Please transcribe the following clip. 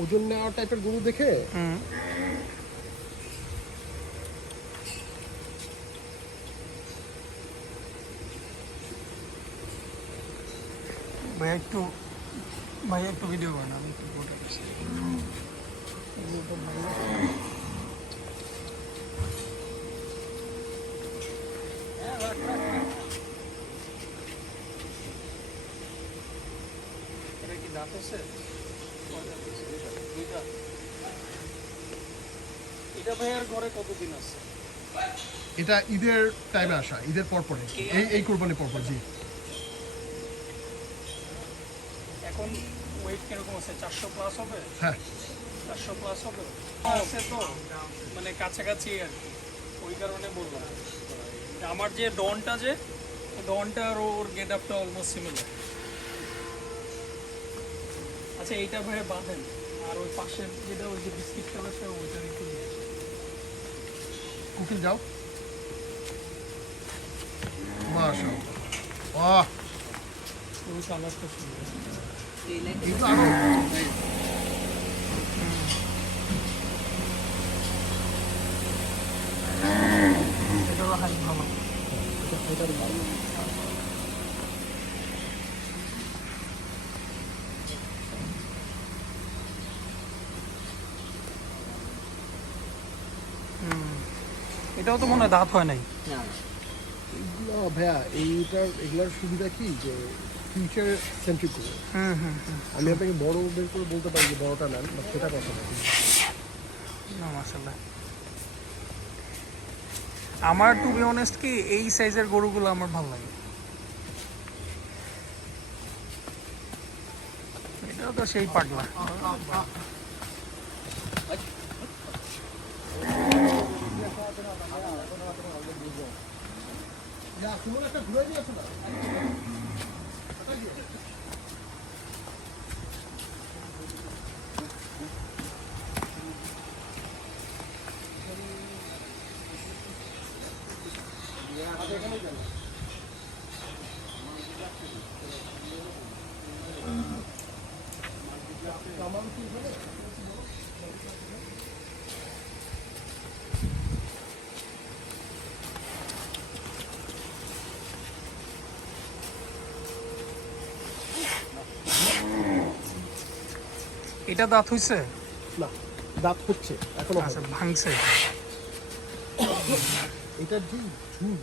ওজন নেওয়া টাইপের গরু দেখে ভাইয়া একটু ভিডিও করেন, আমি একটু ফটো করছি। এটা কি দাঁত আছে? এটা ভাইয়ার ঘরে কতদিন আছে? এটা ঈদের টাইমে আসা, ঈদের পরপরে, এই কোরবানি পরপর। জি, এখন ওয়েট কিরকম আছে? 400 প্লাস হবে? হ্যাঁ 400 প্লাস হবে আছে তো, মানে কাছাকাছি আর কি, ওই কারণে বললাম। আমার যে ডনটা আর ওর গেট আপটা অলমোস্ট সিমিলার। আচ্ছা এইটা ভাইয়া বাঁধেন, আর ওই পাশের যেটা ওই যে বিস্কিট কালারটা ওইটা একটু দিয়ে আসেন। কুকিং যাও, মাশাআল্লাহ, বাহ, ওই কালারটা সুন্দর। এগুলো আরো এটা হলো হাই ভালো। এটাও তো মনে হয় দাঁত হয় নাই। এগুলো ভাইয়া এগুলোর সুবিধা কি যে ফিউচার সেন্ট্রিক করে। আমি আপনাকে বড় বের করে বলতে পারি যে বড়টা নেন, বা সেটা কথা না। মাশাআল্লাহ, আমার টু বি অনেস্ট কি এই সাইজের গরুগুলো আমার ভালো লাগে। এটাও তো সেই পাগলা। একটা ঘুরে নিয়ে আসো না। এটা দাঁত হইছে না, দাঁত হচ্ছে এখনো। আচ্ছা ভাঙছে। এটার যে ঝুল